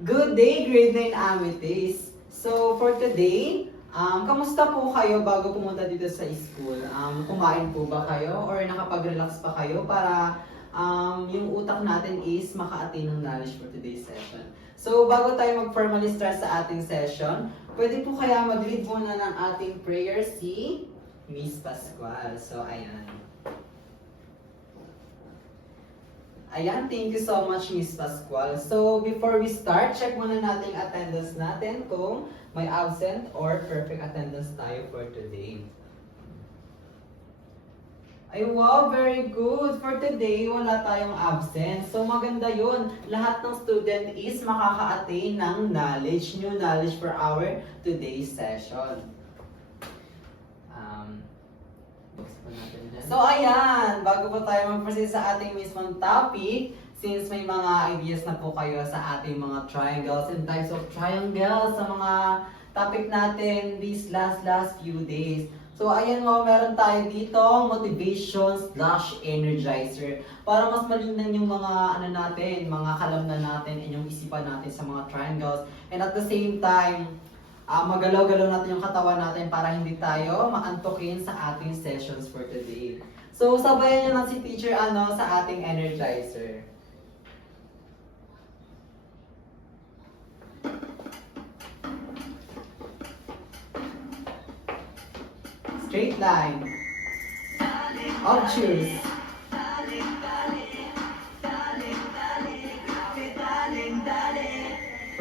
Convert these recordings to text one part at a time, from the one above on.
Good day, grade 9 Amethyst. So, for today, kamusta po kayo bago pumunta dito sa school? Kumain po ba kayo or nakapag-relax pa kayo para yung utak natin is maka-attain ng knowledge for today's session? So, bago tayo mag-formally start sa ating session, pwede po kaya mag-lead muna ng ating prayer si Miss Pascual. So, ayan. Ayan, thank you so much, Miss Pascual. So, before we start, check muna natin yung attendance natin kung may absent or perfect attendance tayo for today. Ay, wow, very good. For today, wala tayong absent. So, maganda yun. Lahat ng student is makaka-attain ng knowledge, new knowledge for our today's session. Buksan pa natin dyan. So, ayan, bago po tayo mag-proceed sa ating mismong topic, since may mga ideas na po kayo sa ating mga triangles and types of triangles sa mga topic natin these last few days. So, ayan nga, meron tayo dito, motivation / energizer. Para mas malinaw yung mga natin, mga kalamnan natin, and yung isipan natin sa mga triangles. And at the same time, magalaw-galaw natin yung katawan natin para hindi tayo maantokin sa ating sessions for today. So, sabayan nyo lang si teacher sa ating energizer. Straight line. Obtuse.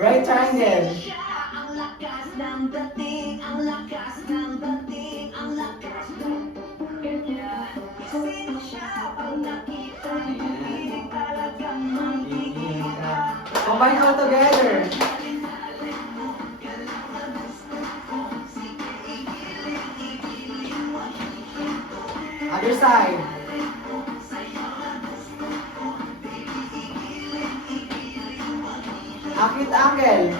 Right triangle. Ang lakas ng dating, ang lakas ng dating, ang lakas ng ganyan. Sino siya pag nakita mo, hindi talagang magiging ka. Combine all together. Other side. Acute angle.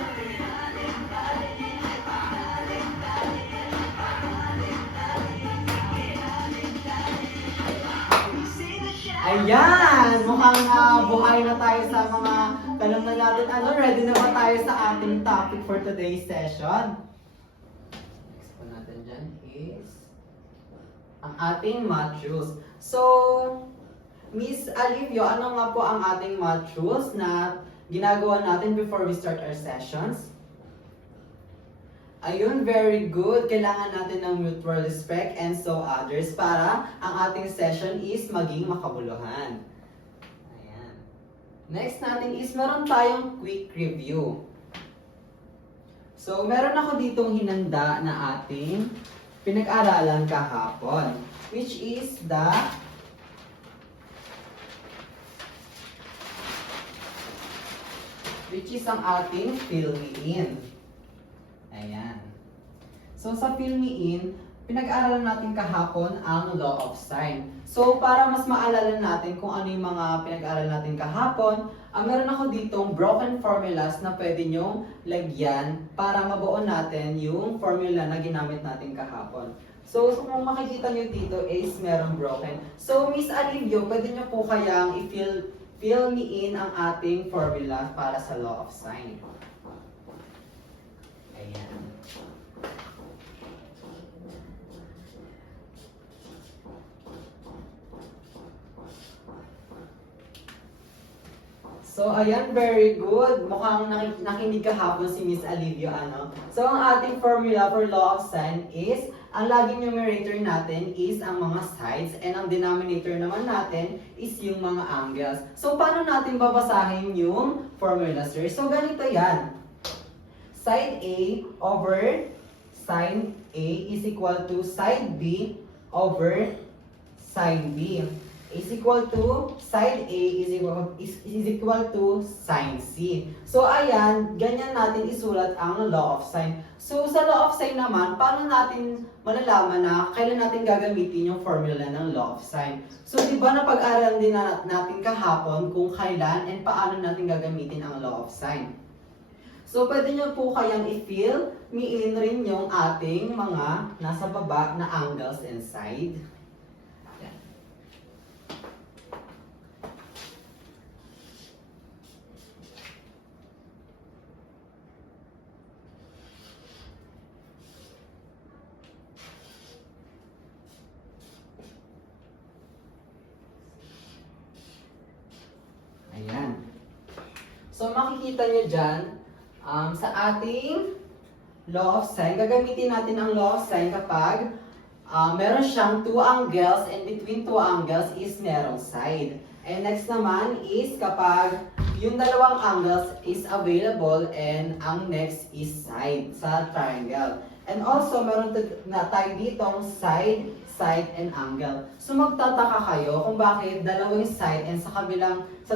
Ayan! Mukhang buhay na tayo sa mga tanong na natin. Ready na ba tayo sa ating topic for today's session? Next po natin dyan is ang ating math rules. So, Miss Alivio, ano nga po ang ating math rules na ginagawa natin before we start our sessions? Ayun, very good. Kailangan natin ng mutual respect and so others para ang ating session is maging makabuluhan. Ayan. Next natin is meron tayong quick review. So, meron ako ditong hinanda na ating pinag-aralan kahapon, which is ang ating fill me in. Ayan. So, sa fill me in, pinag-aaralan natin kahapon ang law of sign. So, para mas maalala natin kung ano yung mga pinag-aaralan natin kahapon, meron ako ditong broken formulas na pwede nyong lagyan para mabuo natin yung formula na ginamit natin kahapon. So kung makikita nyo dito is merong broken. So, Miss Alivio, pwede nyo po kayang i-fill me in ang ating formula para sa law of sign. Ayan. So, ayan, very good. Mukhang nakinig kahapon si Miss Alivio, So, ang ating formula for law of sign is, ang laging numerator natin is ang mga sides, and ang denominator naman natin is yung mga angles. So, paano natin babasahin yung formula, sir? So, ganito yan. Side A over sine A is equal to side B over sine B is equal to side A is equal to sine C. So, ayan, ganyan natin isulat ang law of sign. So, sa law of sign naman, paano natin malalaman na kailan natin gagamitin yung formula ng law of sign? So, di ba napag-aralan din natin kahapon kung kailan and paano natin gagamitin ang law of sign? So, pwede nyo po kayang i-fill me in rin yung ating mga nasa baba na angles and side. So makikita nyo dyan, sa ating law of sine, gagamitin natin ang law of sine kapag meron siyang two angles and between two angles is merong side. And next naman is kapag yung dalawang angles is available and ang next is side sa triangle. And also, meron na tayo ditong side, side, and angle. So magtataka kayo kung bakit dalawang side and sa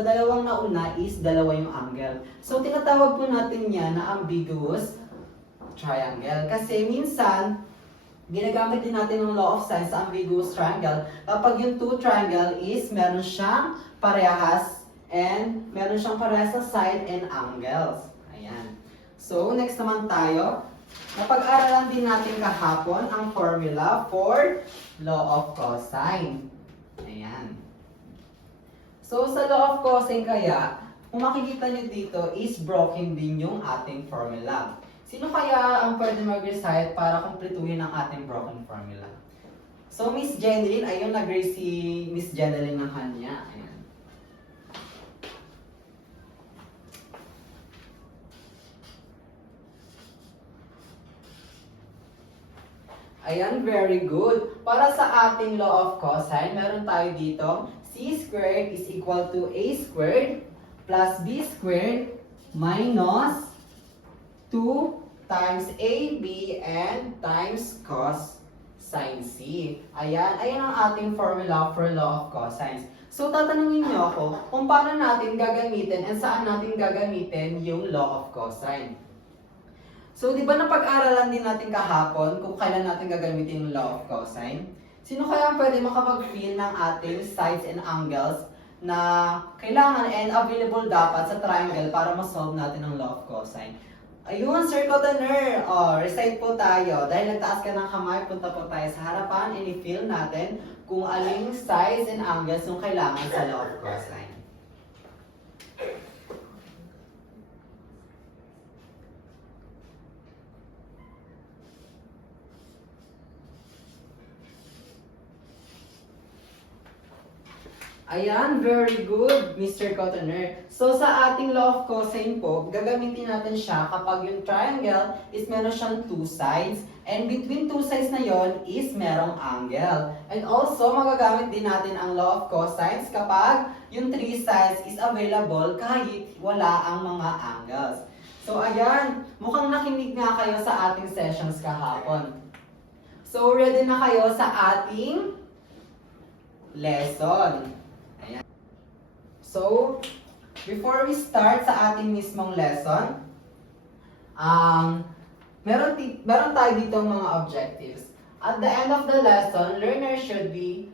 dalawang nauna is dalawa yung angle. So tinatawag po natin yan na ambiguous triangle. Kasi minsan, ginagamit din natin ng law of sine sa ambiguous triangle kapag yung two triangle is meron siyang parehas and meron siyang parehas sa side and angles. Ayan. So, next naman tayo. Napag-aralan din natin kahapon ang formula for law of cosine. Ayan. So, sa law of cosine kaya, kung makikita nyo dito is broken din yung ating formula. Sino kaya ang pwede mag-recite para kumpletuhin ang ating broken formula? So, Miss Jeneline, ayun, nag-raise si Miss Jeneline ng kanya. Ayan. Ayan, very good. Para sa ating law of cosine, meron tayo dito, c squared is equal to a squared plus b squared minus 2 times ab and times cos sin c. Ayan, ayan ang ating formula for law of cosines. So, tatanungin niyo ako kung paano natin gagamitin and saan natin gagamitin yung law of cosine. So, di ba napag-aralan din natin kahapon kung kailan natin gagamitin yung law of cosine? Sino kaya ang pwede makapag-fill ng ating sides and angles na kailangan and available dapat sa triangle para ma-solve natin ang law of cosine? Ayun, Sir Cotoner! Recite po tayo. Dahil nagtaas ka ng kamay, punta po tayo sa harapan and i-fill natin kung aling sides and angles yung kailangan sa law of cosine. Ayan, very good, Mr. Cotoner. So, sa ating law of cosine po, gagamitin natin siya kapag yung triangle is meron siyang two sides and between two sides na yon is merong angle. And also, magagamit din natin ang law of cosines kapag yung three sides is available kahit wala ang mga angles. So, ayan, mukhang nakinig nga kayo sa ating sessions kahapon. So, ready na kayo sa ating lesson. So, before we start sa ating mismong lesson, meron tayo dito mga objectives. At the end of the lesson, learners should be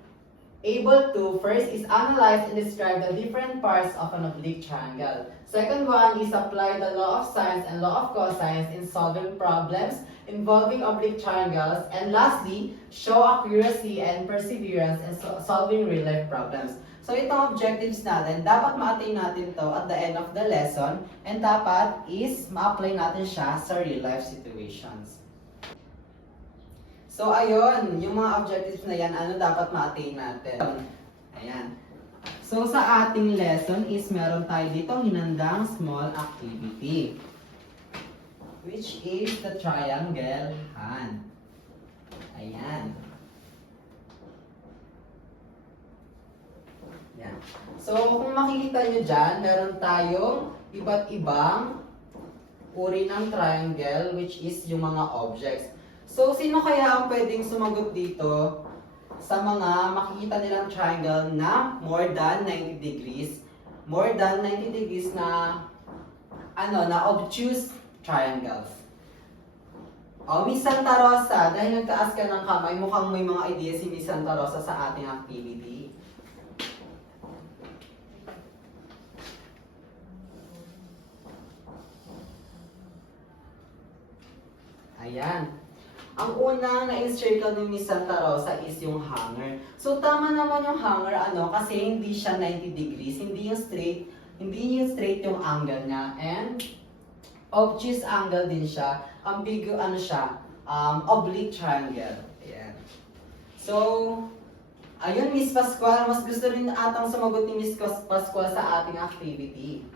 able to, first is analyze and describe the different parts of an oblique triangle. Second one is apply the law of sines and law of cosines in solving problems involving oblique triangles. And lastly, show accuracy and perseverance in solving real-life problems. So itong objectives natin, dapat ma-attain natin to at the end of the lesson and dapat is ma-apply natin siya sa real-life situations. So ayun, yung mga objectives na yan, ano dapat ma-attain natin? Ayan. So sa ating lesson is meron tayo dito hinandang small activity, which is the triangle hand. Ayan. Yan. So, kung makikita nyo dyan, meron tayong iba't ibang uri ng triangle, which is yung mga objects. So, sino kaya ang pwedeng sumagot dito sa mga makikita nilang triangle na more than 90 degrees? More than 90 degrees na, na obtuse triangles. Miss Santa Rosa, dahil nagtaas ka ng kamay, mukhang may mga idea si Miss Santa Rosa sa ating activity. Ayan. Ang unang na-encircle ni Miss Santa Rosa is yung hanger. So, tama naman yung hanger, kasi hindi siya 90 degrees. Hindi yung straight yung angle niya. And, obtuse angle din siya. Oblique triangle. Ayan. So, ayun, Miss Pascual, mas gusto rin atang sumagot ni Miss Pascual sa ating activity.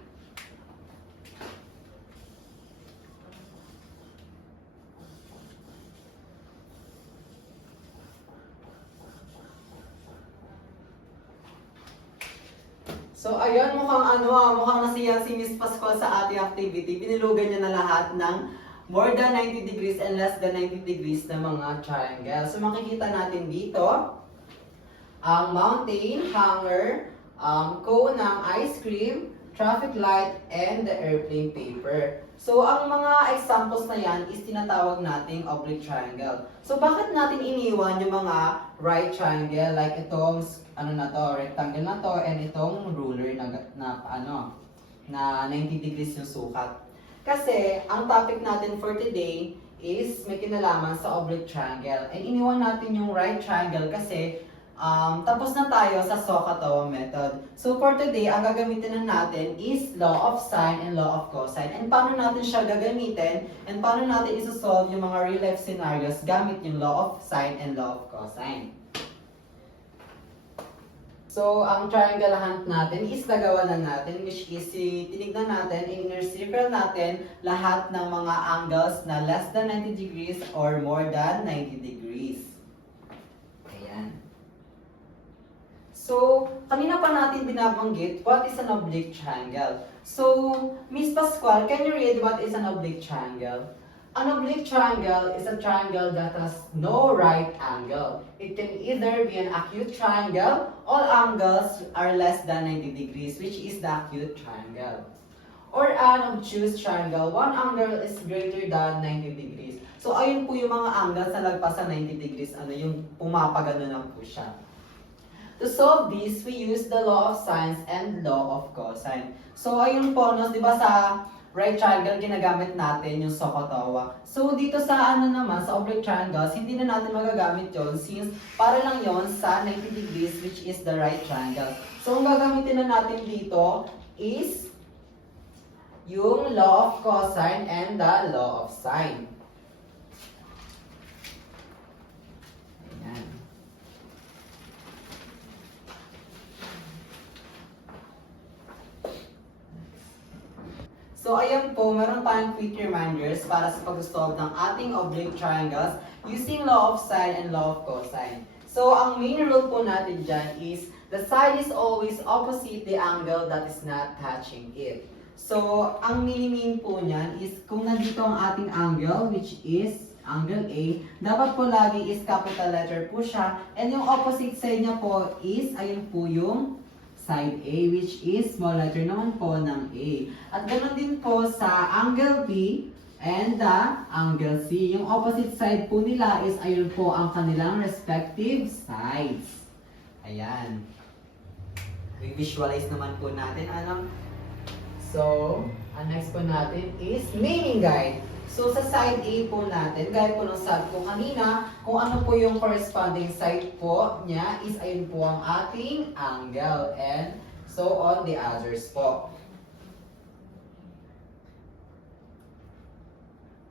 So, ayun, mukhang nasiyahan si Miss Pascual sa ating activity. Binilugan niya na lahat ng more than 90 degrees and less than 90 degrees na mga triangle. So, makikita natin dito ang mountain, hanger, cone ng ice cream, traffic light, and the airplane paper. So, ang mga examples na yan is tinatawag nating oblique triangle. So, bakit natin iniwan yung mga right triangle like itong rectangle na to, and itong ruler na 90 degrees yung sukat? Kasi, ang topic natin for today is may kinalaman sa oblique triangle. And iniwan natin yung right triangle kasi tapos na tayo sa SOHCAHTOA method. So for today, ang gagamitin na natin is law of sine and law of cosine. And paano natin siya gagamitin and paano natin isosolve yung mga real life scenarios gamit yung law of sine and law of cosine. So, ang triangle hunt natin is nagawa na natin, which is tinignan natin, inner circle natin lahat ng mga angles na less than 90 degrees or more than 90 degrees. Ayan. So, kanina pa natin binabanggit, what is an oblique triangle? So, Miss Pascual, can you read what is an oblique triangle? An oblique triangle is a triangle that has no right angle. It can either be an acute triangle. All angles are less than 90 degrees, which is the acute triangle. Or an obtuse triangle. One angle is greater than 90 degrees. So, ayun po yung mga angles na lagpas sa 90 degrees. Yung pumapagano lang po siya. To solve this, we use the law of sine and law of cosine. So, ayun po, di ba sa right triangle, ginagamit natin yung SOHCAHTOA. So, dito sa sa oblique triangles, hindi na natin magagamit yon since para lang yon sa 90 degrees, which is the right triangle. So, ang gagamitin na natin dito is yung law of cosine and the law of sine. Ayan. So, ayan po, meron tayong quick reminders para sa pag-solve ng ating oblique triangles using law of sine and law of cosine. So, ang main rule po natin dyan is the side is always opposite the angle that is not touching it. So, ang meaning po niyan is kung nandito ang ating angle, which is angle A, dapat po lagi is capital letter po siya. And yung opposite side niya po is, ayun po yung side A, which is small letter naman po ng A. At ganoon din po sa angle B and the angle C. Yung opposite side po nila is ayun po ang kanilang respective sides. Ayan. I-visualize naman po natin. So, ang next po natin is meaning guide. So, sa side A po natin, gaya po ng sabi ko kanina, kung ano po yung corresponding side po niya is ayun po ang ating angle and so on the others po.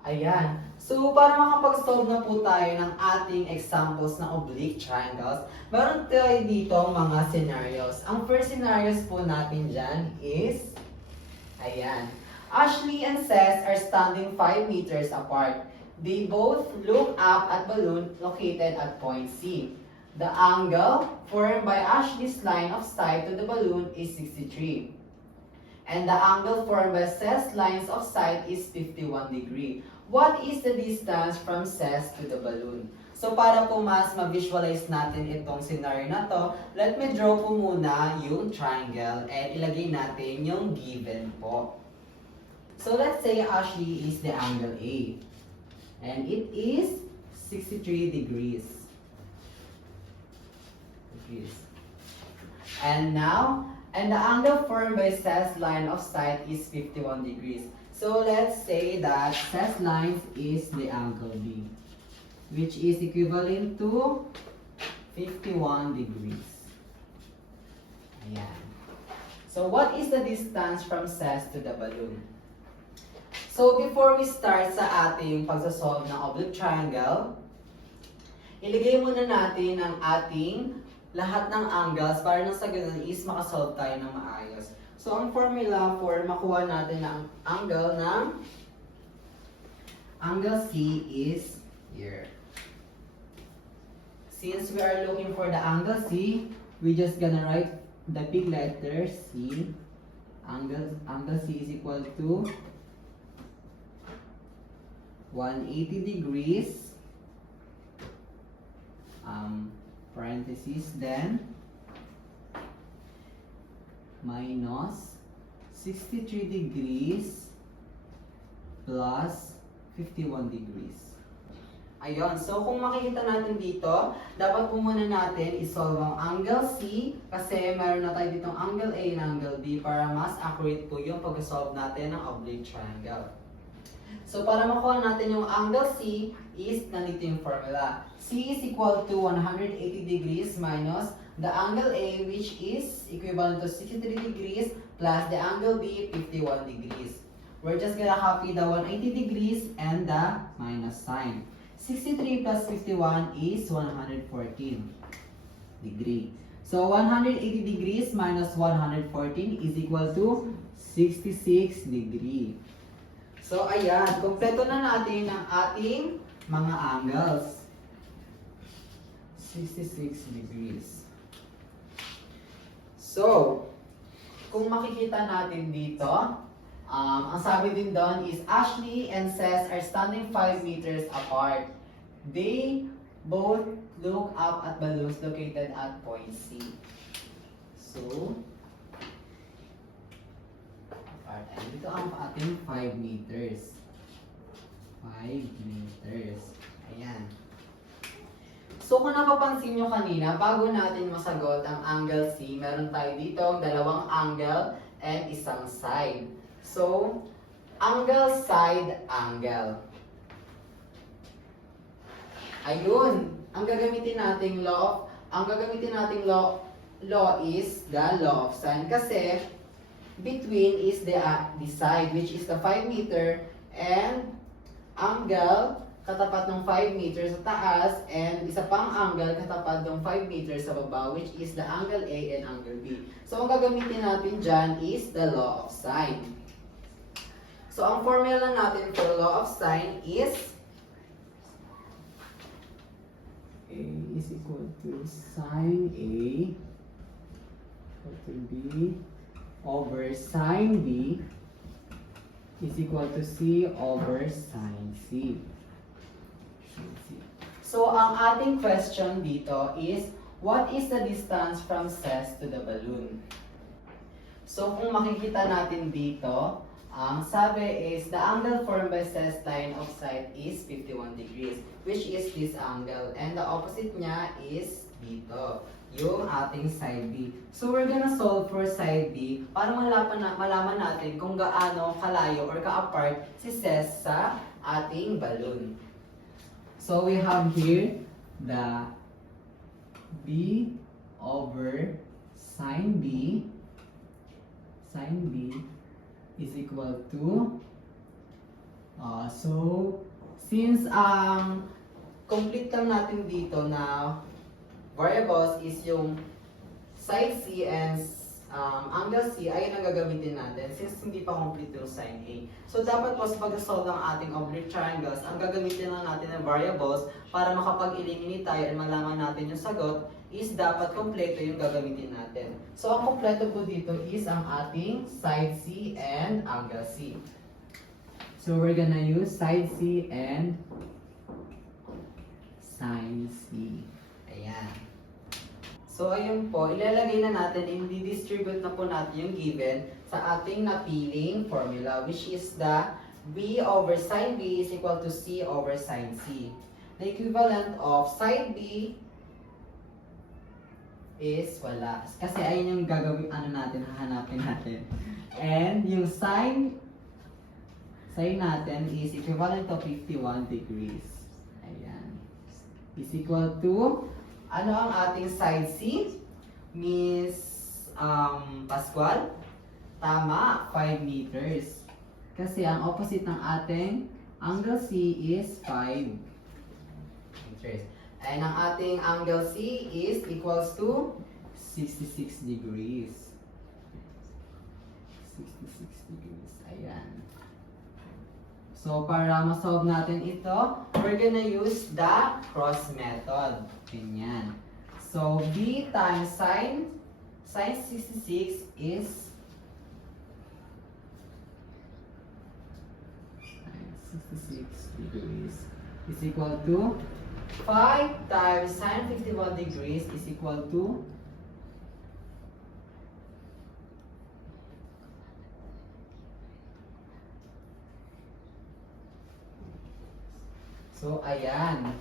Ayan. So, para makapag-solve na po tayo ng ating examples ng oblique triangles, meron tayo dito mga scenarios. Ang first scenarios po natin dyan is, ayan. Ashley and Cez are standing 5 meters apart. They both look up at balloon located at point C. The angle formed by Ashley's line of sight to the balloon is 63. And the angle formed by Cez's lines of sight is 51 degree. What is the distance from Cez to the balloon? So para po mas ma-visualize natin itong scenario na to, let me draw po muna yung triangle and ilagay natin yung given po. So let's say Ashley is the angle A. And it is 63 degrees. And the angle formed by Cez's line of sight is 51 degrees. So let's say that Cez's line is the angle B, which is equivalent to 51 degrees. Ayan. So what is the distance from Cez to the balloon? So, before we start sa ating pagsasolve ng oblique triangle, ilagay muna natin ang ating lahat ng angles para nang sa ganun is makasolve tayo ng maayos. So, ang formula for makuha natin ang angle ng angle C is here. Since we are looking for the angle C, we just gonna write the big letter C. Angle C is equal to 180 degrees, parenthesis, then minus 63 degrees plus 51 degrees. Ayun, so kung makikita natin dito, dapat po muna natin isolve ang angle C kasi meron na tayo ditong angle A and angle B para mas accurate po yung pag-solve natin ng oblique triangle. So para makuha natin yung angle C is nandito yung formula. C is equal to 180 degrees minus the angle A, which is equivalent to 63 degrees, plus the angle B, 51 degrees. We're just gonna copy the 180 degrees and the minus sign. 63 plus 51 is 114 degree. So 180 degrees minus 114 is equal to 66 degree. So ayan, kompleto na natin ang ating mga angles. 66 degrees. So, kung makikita natin dito, ang sabi din doon is Ashley and Cess are standing 5 meters apart. They both look up at balloons located at point C. So, apart. And dito ang ating 5 meters. 5 meters. Ayan. So kung napapansin nyo kanina, bago natin masagot ang angle C, meron tayo dito dalawang angle and isang side. So, angle, side, angle. Ayun, ang gagamitin nating law is the law of sine kasi between is the side, which is the 5 meter, and angle katapat ng 5 meters sa taas, and isa pang angle katapat ng 5 meters sa baba, which is the angle A and angle B. So, ang gagamitin natin dyan is the law of sine. So, ang formula natin for law of sine is A is equal to sine A equal to B over sine B is equal to C over sine C. So, ang ating question dito is, what is the distance from Cess to the balloon? So, kung makikita natin dito, ang sabi is, the angle formed by Cess line of sight is 51 degrees, which is this angle. And the opposite niya is dito, yung ating side B. So, we're gonna solve for side B para malaman natin kung gaano kalayo or ka-apart si Cess sa ating balloon. So, we have here the B over sine B is equal to, so, since complete lang natin dito na variables is yung side C and angle C, ayun ang gagamitin natin since hindi pa complete yung sine A. So, dapat po sa pag-solve ng ating oblique triangles, ang gagamitin lang natin ng variables para makapag-eliminate tayo at malaman natin yung sagot is dapat kompleto yung gagamitin natin. So, ang kompleto po dito is ang ating side C and angle C. So, we're gonna use side C and sine C. Ayan. So, ayun po, ilalagay na natin, i-distribute na po natin yung given sa ating napiling formula, which is the B over sine B is equal to C over sine C. The equivalent of side B is wala. Kasi ayun yung gagawin, hahanapin natin. And yung sine natin is equivalent to 51 degrees. Ayan. Is equal to, ano ang ating side C? Miss Pascual? Tama, 5 meters. Kasi ang opposite ng ating angle C is 5 meters. And ang ating angle C is equals to 66 degrees. 66 degrees. Ayan. So, para ma-solve natin ito, we're gonna use the cross method. Ganyan. So, B times sine Sine 66 is 66 degrees is equal to 5 times sine 51 degrees is equal to So, ayan.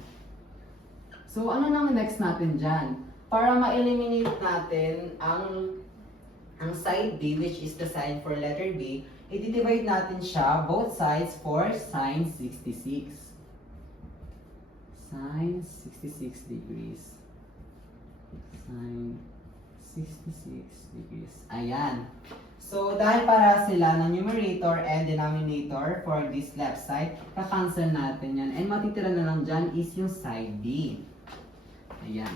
So, ano nang next natin dyan? Para ma-eliminate natin ang side B, which is the side for letter B, i-divide natin siya, both sides, for sine 66. Sine 66 degrees. Sine 66 degrees. Ayan. So, dahil para sila ng numerator and denominator for this left side, kakancel natin yan. And matitira na lang dyan is yung side B. Ayan.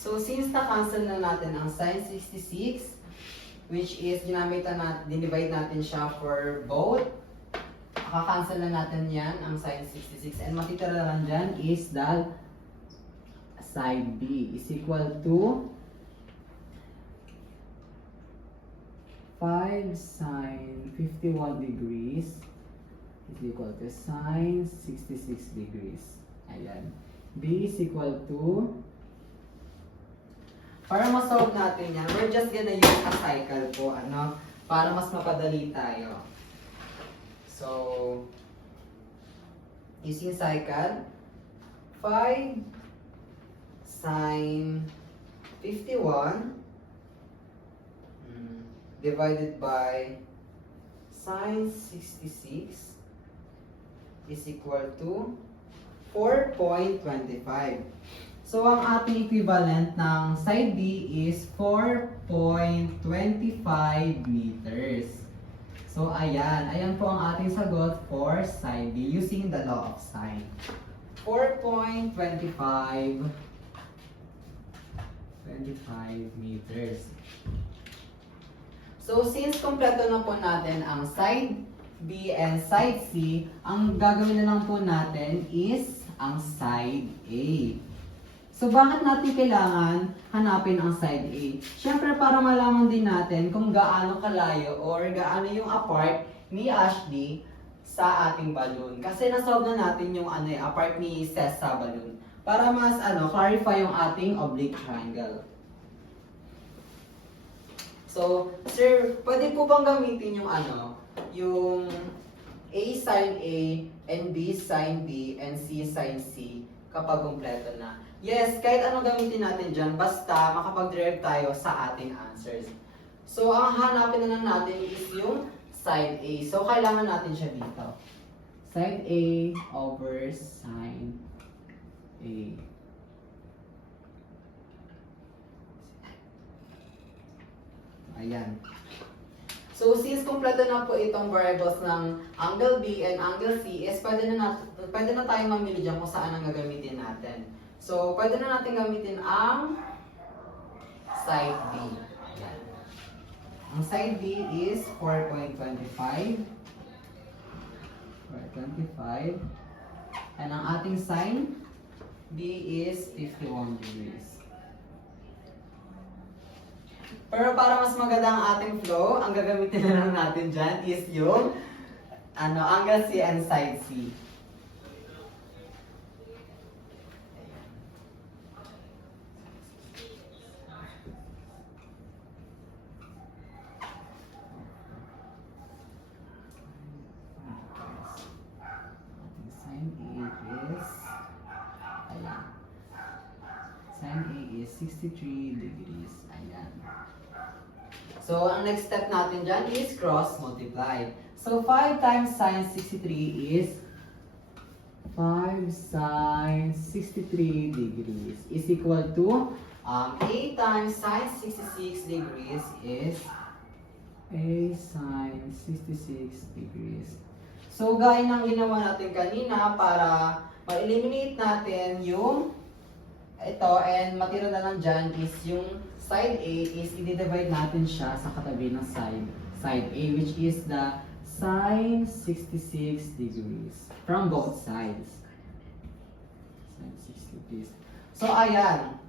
So, since na-cancel na natin ang sine 66, which is dinivide natin siya for both, kakancel na natin yan, ang sine 66. And matitira na lang dyan is the side B is equal to 5 sine 51 degrees is equal to sine 66 degrees. Ayan. B is equal to, para ma-solve natin yan, we're just gonna use a cycle po, para mas mapadali tayo. So, using cycle, 5 sine 51 divided by sine 66 is equal to 4.25. So, ang ating equivalent ng side B is 4.25 meters. So, ayan. Ayan po ang ating sagot for side B using the law of sine. 4.25 meters. So, since kompleto na po natin ang side B and side C, ang gagawin na lang po natin is ang side A. So, bakit natin kailangan hanapin ang side A? Siyempre, para malaman din natin kung gaano kalayo or gaano yung apart ni Ashley sa ating balloon. Kasi nasolve na natin yung apart ni Seth sa balloon. Para mas clarify yung ating oblique triangle. So, sir, pwede po bang gamitin yung yung A sin A and B sin B and C sin C kapag kumpleto na? Yes, kahit anong gamitin natin dyan, basta makapag-derive tayo sa ating answers. So, ang hanapin na lang natin is yung side A. So, kailangan natin siya dito. Side A over sine A. Ayan. So, since kompleto na po itong variables ng angle B and angle C, is pwede na tayong mamili dyan kung saan ang gagamitin natin. So, pwede na natin gamitin ang side B. Ayan. Ang side B is 4.25. 4.25. And ang ating sine B is 51 degrees. Pero para mas maganda ang ating flow, ang gagamitin na lang natin dyan is yung angle C and side C. Sine A is 63 degrees. Ayan. So, ang next step natin dyan is cross multiply. So, 5 times sine 63 is 5 sine 63 degrees is equal to A times sine 66 degrees is A sine 66 degrees. So, gaya ng ginawa natin kanina para ma-eliminate natin yung ito and matira na lang dyan is yung side A is i-divide natin siya sa katabi ng side A, which is the sine 66 degrees from both sides. Sine 60 degrees. So, ayan.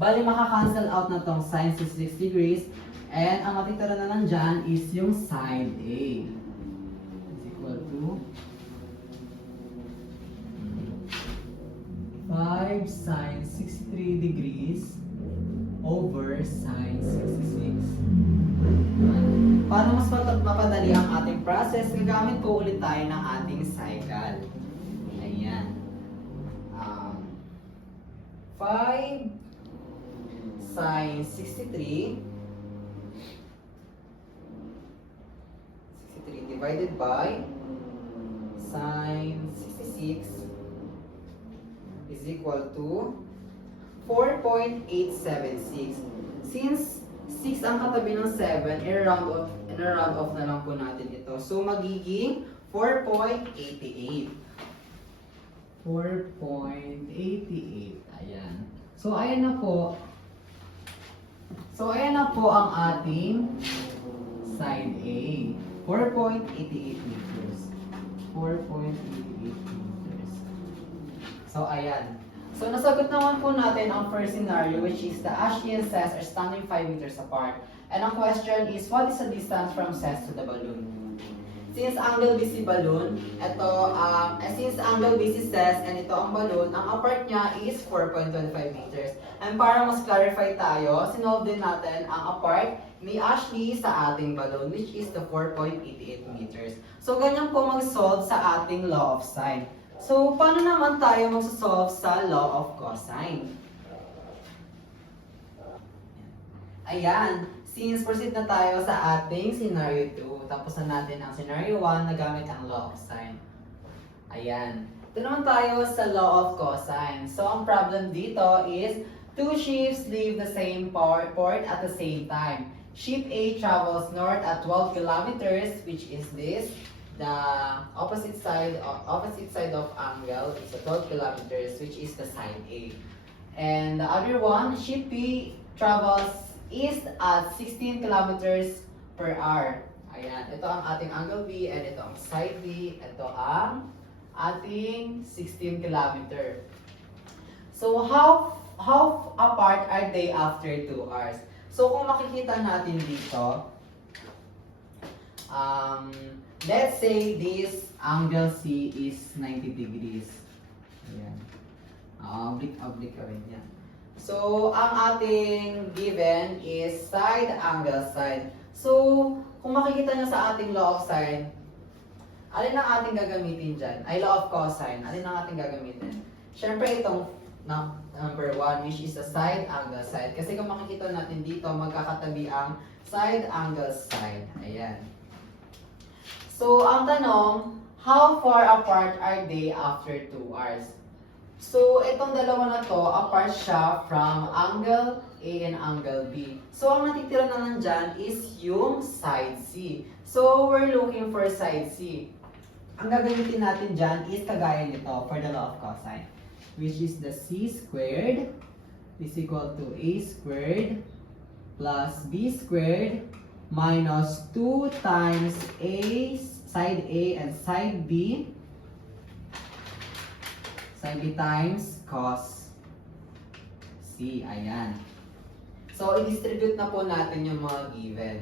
Bali, maka-cancel out na tong sine 66 degrees. And ang matitira na nandyan is yung side A. Is equal to 5 sine 63 degrees over sine 66. Para mas mapadali ang ating process, gagamit ko ulit tayo ng ating cycle. Ayan. 5 sine 63 divided by sine 66 is equal to 4.876. Since 6 ang katabi ng 7, i-round off na lang po natin ito. So, magiging 4.88. 4.88. Ayan. So, ayan na po. Ang ating side A. 4.88 meters. 4.88 meters. So, ayan. So, nasagot naman po natin ang first scenario, which is the Ashley and Cess are standing 5 meters apart. And ang question is, what is the distance from Cess to the balloon? Since angle B si balloon, since angle B si Cess, and ito ang balloon, ang apart niya is 4.25 meters. And para mas clarify tayo, sinolve din natin ang apart ni Ashley sa ating balloon, which is the 4.88 meters. So, ganyan po mag-solve sa ating law of sine. So, paano naman tayo mag-solve sa law of cosine? Ayan. Since proceed na tayo sa ating scenario 2, tapos na natin ang scenario 1 na gamit ang law of sine. Ayan. Ito naman tayo sa law of cosine. So, ang problem dito is, two ships leave the same port at the same time. Ship A travels north at 12 kilometers, which is this. The opposite side of angle is 12 kilometers, which is the side A. And the other one, ship B travels east at 16 kilometers per hour. Ayan, ito ang ating angle B, and ito ang side B. Ito ang ating 16 kilometer. So, how apart are they after 2 hours? So, kung makikita natin dito, let's say this angle C is 90 degrees. Ayan. Oblique ka rin yan. So, ang ating given is side angle side. So, kung makikita nyo sa ating law of sine, alin ang ating gagamitin dyan? Ay, law of cosine. Alin ang ating gagamitin? Siyempre, itong number 1, which is the side angle side. Kasi kung makikita natin dito, magkakatabi ang side angle side. Ayan. So, ang tanong, how far apart are they after 2 hours? So, itong dalawa na to, apart siya from angle A and angle B. So, ang natitira na nandyan is yung side C. So, we're looking for side C. Ang gagamitin natin dyan is kagaya nito for the law of cosine, which is the C squared is equal to A squared plus B squared minus 2 times side A and side B times cos C. Ayan. So, i-distribute na po natin yung mga given.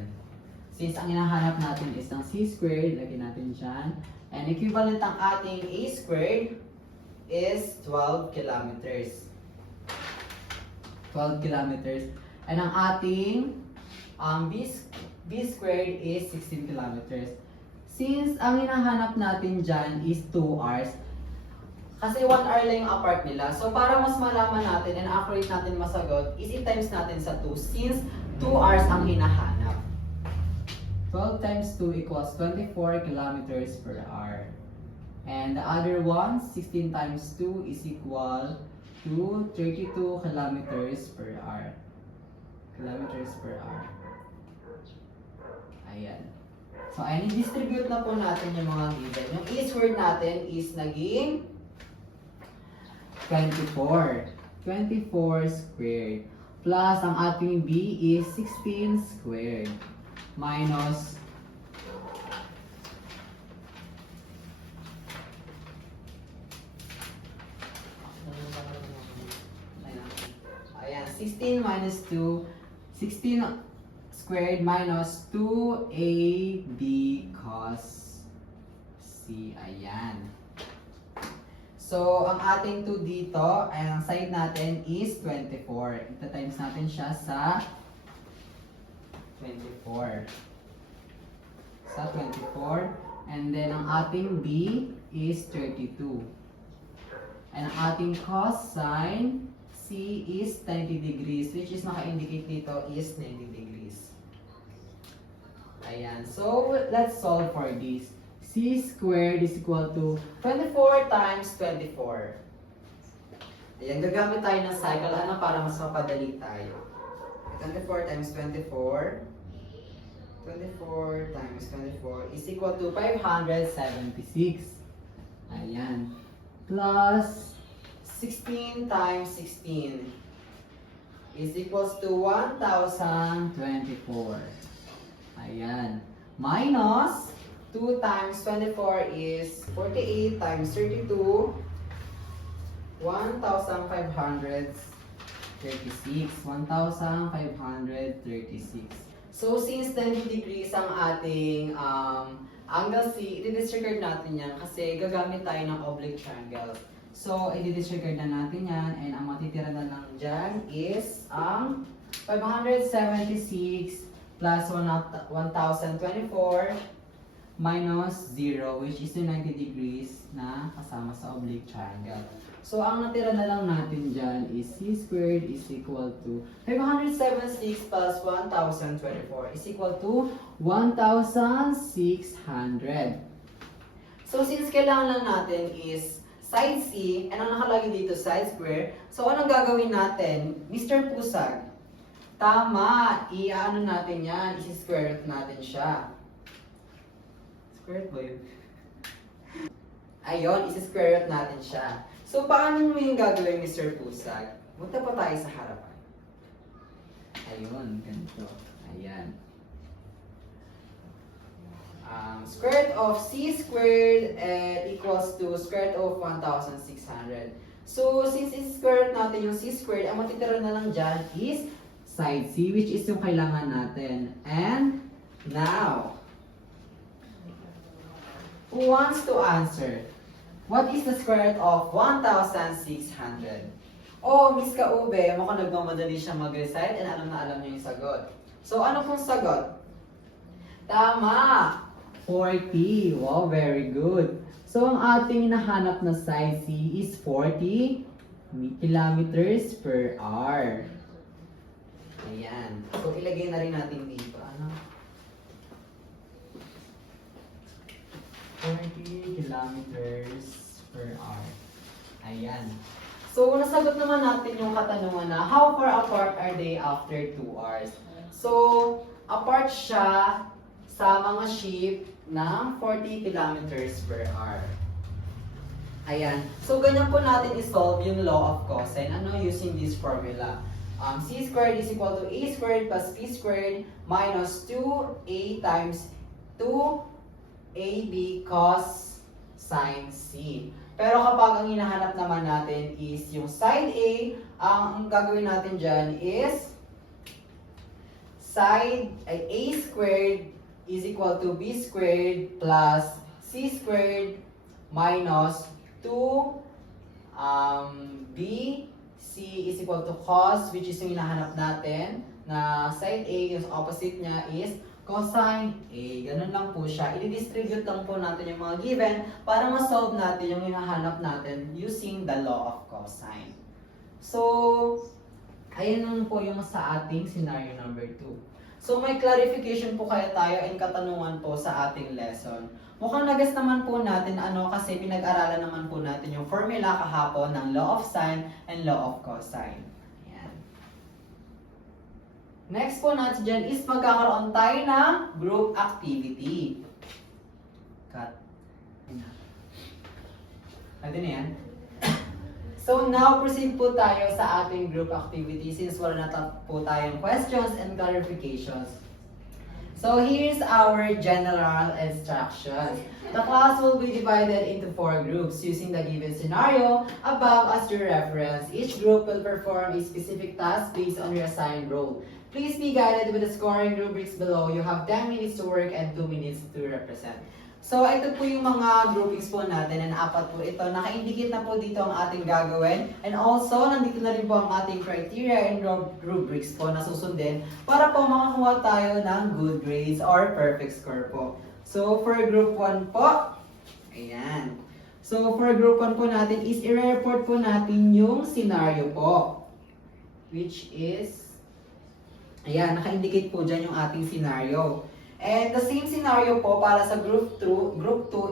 Since ang hinahanap natin is ang C squared, lagyan natin dyan. And equivalent ang ating A squared is 12 kilometers. 12 kilometers. And ang ating B squared is 16 kilometers. Since ang hinahanap natin dyan is 2 hours, kasi 1 hour lang yung apart nila. So, para mas malaman natin and accurate natin masagot, is i-times natin sa 2 since 2 hours ang hinahanap. 12 times 2 equals 24 kilometers per hour. And the other one, 16 times 2 is equal to 32 kilometers per hour. Kilometers per hour. Ayan. So, ayan, i-distribute na po natin yung mga given. Yung A squared natin is naging 24. 24 squared. Plus, ang ating B is 16 squared. Minus 16 minus 2, 16 squared minus 2ab cos c. Ayan. So, ang ating 2 dito, ay ang side natin is 24. Ita-times natin siya sa 24. Sa 24. And then, ang ating b is 32. And ang ating cosine C is 90 degrees, which is naka-indicate dito is 90 degrees. Ayan. So, let's solve for this. C squared is equal to 24 times 24. Ayan, gagamit tayo ng cycle para mas mapadali tayo. 24 times 24. 24 times 24 is equal to 576. Ayan. Plus 16 times 16 is equals to 1,024. Ayan. Minus 2 times 24 is 48 times 32. 1,536. 1,536. So, since 90 degrees ang ating angle C, i-disregard natin yan kasi gagamit tayo ng oblique triangle. So, i-disregard na natin yan and ang matitira na lang dyan is ang 576 plus 1,024 minus 0, which is yung 90 degrees na kasama sa oblique triangle. So, ang natira na lang natin dyan is c squared is equal to 576 plus 1,024 is equal to 1,600. So, since kailangan lang natin is side C, and ang nakalagay dito side square, so anong gagawin natin? Mr. Pusag, tama, i-ano natin yan, isi-square root natin siya. Square root ba yun? Ayun, isi-square root natin siya. So, paano mo yung gagawin, Mr. Pusag? Punta pa tayo sa harapan. Ayun, ganito. Ayan. Square root of c squared equals to square root of 1,600. So, since i-square root natin yung c squared, ang matitira na lang dyan is side c, which is yung kailangan natin. And now, who wants to answer? What is the square root of 1,600? Oh, Miss Kaube, mukhang nagmamadali siya mag-recite and alam na alam niyo yung sagot. So, ano pong sagot? Tama! 40. Wow, very good. So, ang ating hinahanap na side C is 40 kilometers per hour. Ayan. So, ilagay na rin natin dito. Ano? 40 kilometers per hour. Ayan. So, nasagot naman natin yung katanungan na how far apart are they after 2 hours? So, apart siya sa mga ship ng 40 kilometers per hour. Ayan. So, ganyan po natin i-solve yung law of cosine. Ano? Using this formula. C squared is equal to A squared plus B squared minus 2A times 2AB cos sine C. Pero kapag ang hinahanap naman natin is yung side A, ang gagawin natin dyan is side A squared is equal to B squared plus C squared minus 2B C is equal to cos, which is yung hinahanap natin na side A, yung opposite niya is cosine A. Ganun lang po siya. I-distribute lang po natin yung mga given para ma-solve natin yung hinahanap natin using the law of cosine. So, ayun lang po yung sa ating scenario number 2. So, may clarification po kaya tayo and katanungan po sa ating lesson. Mukhang nagas naman po natin kasi pinag-aralan naman po natin yung formula kahapon ng law of sine and law of cosine. Ayan. Next po natin dyan is magkakaroon tayo ng group activity. Cut. Pwede na yan. So now, proceed po tayo sa ating group activity since wala na po tayong questions and clarifications. So here's our general instructions. The class will be divided into 4 groups using the given scenario above as your reference. Each group will perform a specific task based on your assigned role. Please be guided with the scoring rubrics below. You have 10 minutes to work and 2 minutes to represent. So ito po yung mga groupings po natin and 4 po ito. Naka-indicate na po dito ang ating gagawin. And also, nandito na rin po ang ating criteria and rubrics po na susundin para po makakuha tayo ng good grades or perfect score po. So for group 1 po, ayan. So for group 1 po natin is i-report po natin yung scenario po. Which is, ayan, naka-indicate po dyan yung ating scenario. And the same scenario po para sa group 2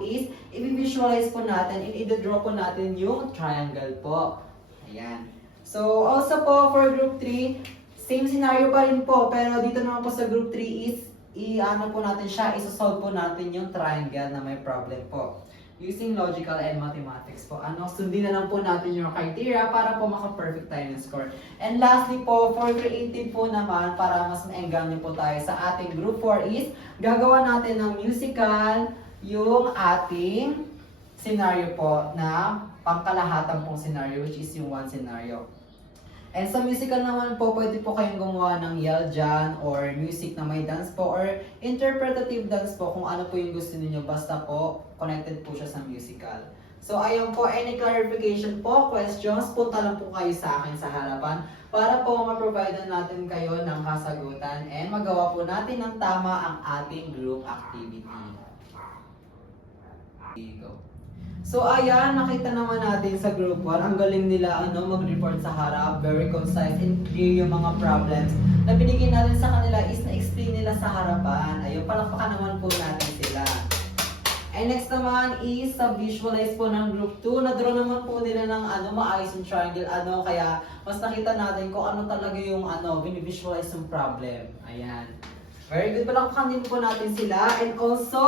is i-visualize po natin and i-draw po natin yung triangle po. Ayan. So also po for group 3, same scenario pa rin po pero dito naman po sa group 3 is i-ano po natin siya, isosolve po natin yung triangle na may problem po. Using logical and mathematics po. Sundin na lang po natin yung criteria para po maka-perfect tayo ng score. And lastly po, for creative po naman, para mas maengganyo po tayo sa ating group 4 is, gagawa natin ng musical yung ating scenario po na pangkalahatan pong scenario, which is yung 1 scenario. And sa musical naman po, pwede po kayong gumawa ng yell dyan or music na may dance po or interpretative dance po kung ano po yung gusto niyo basta po connected po siya sa musical. So ayun po, any clarification po, questions, punta lang po kayo sa akin sa harapan para po ma-provide natin kayo ng kasagutan and magawa po natin ng tama ang ating group activity. Go. So ayan, nakita naman natin sa group 1, ang galing nila mag-report sa harap, very concise and clear yung mga problems na binigyan natin sa kanila is na-explain nila sa harapan. Ayun, palakpakan naman po natin sila. And next naman is sa visualize po ng group 2, na-draw naman po nila ng maayos yung triangle, kaya mas nakita natin kung ano talaga yung binivisualize yung problem. Ayan. Very good, palakpakan din po natin sila. And also,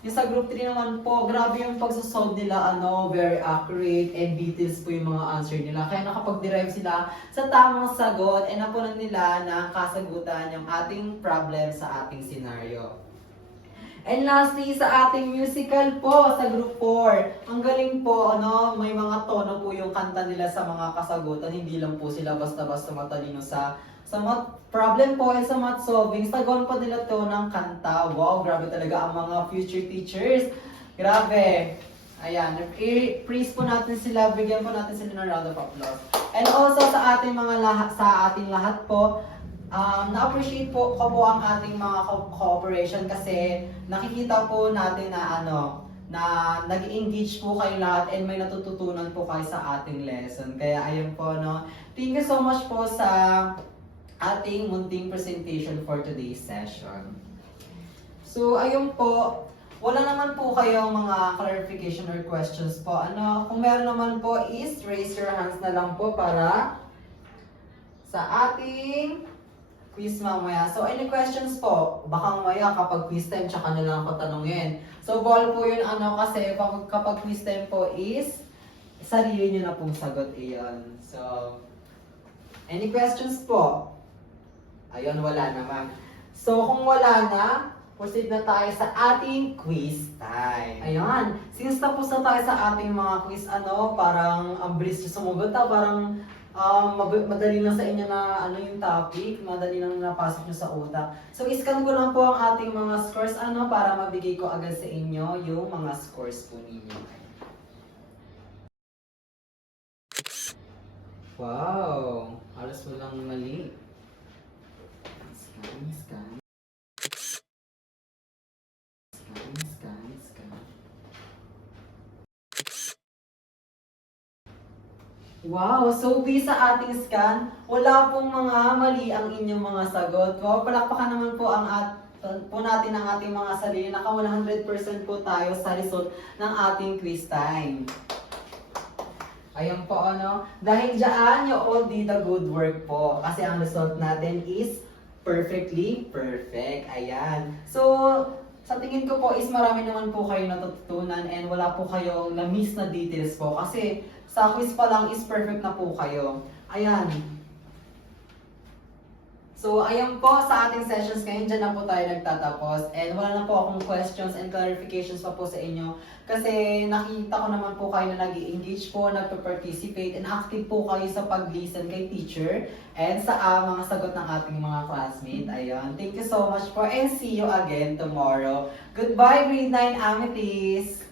yung sa group 3 naman po, grabe yung pagsasolve nila, very accurate and details po yung mga answer nila. Kaya nakapag-derive sila sa tamang sagot and napunan nila na kasagutan yung ating problem sa ating scenario. And lastly, sa ating musical po, sa group 4, ang galing po, may mga tono po yung kanta nila sa mga kasagutan. Hindi lang po sila basta-basta matalino sa math problem po and sa math solving. Sagon po nila to ng kanta. Wow, grabe talaga ang mga future teachers. Grabe. Ayan, praise po natin sila, bigyan po natin sila ng round of applause. And also sa ating lahat po, na-appreciate po ko po ang ating mga cooperation kasi nakikita po natin na na nag-engage po kayo lahat and may natututunan po kayo sa ating lesson. Kaya ayun po, thank you so much po sa ating munting presentation for today's session. So, ayun po, wala naman po kayong mga clarification or questions po. Kung meron naman po is raise your hands na lang po para sa ating quiz mamaya. So, any questions po? Baka mamaya kapag quiz time, tsaka na lang ako tanungin. So, ball po yun kasi kapag quiz time po is sarili nyo na pong sagot iyon. So, any questions po? Ayun, wala naman. So, kung wala na, proceed na tayo sa ating quiz time. Ayun, since tapos na tayo sa ating mga quiz, parang ang bilis nyo sumugot, parang madali lang sa inyo na yung topic, madali lang napasok nyo sa utak. So, iscan ko lang po ang ating mga scores, para mabigay ko agad sa inyo yung mga scores po ninyo. Wow! Halos walang mali. Scan. Wow! So, based sa ating scan, wala pong mga mali ang inyong mga sagot. Wow, palakpakan naman po natin ang ating mga sarili. Naka 100% po tayo sa result ng ating quiz time. Ayun po, Dahil dyan, you all did a good work po. Kasi ang result natin is perfectly perfect. Ayan. So, sa tingin ko po is marami naman po kayo natututunan and wala po kayong na-miss na details po. Kasi sa quiz pa lang is perfect na po kayo. Ayan. So, ayan po sa ating sessions ngayon, dyan na po tayo nagtatapos. And wala na po akong questions and clarifications pa po sa inyo. Kasi nakita ko naman po kayo na nag-engage po, nagpa-participate, and active po kayo sa pag-listen kay teacher and sa mga sagot ng ating mga classmates. Ayun. Thank you so much po and see you again tomorrow. Goodbye, grade 9 Amethyst!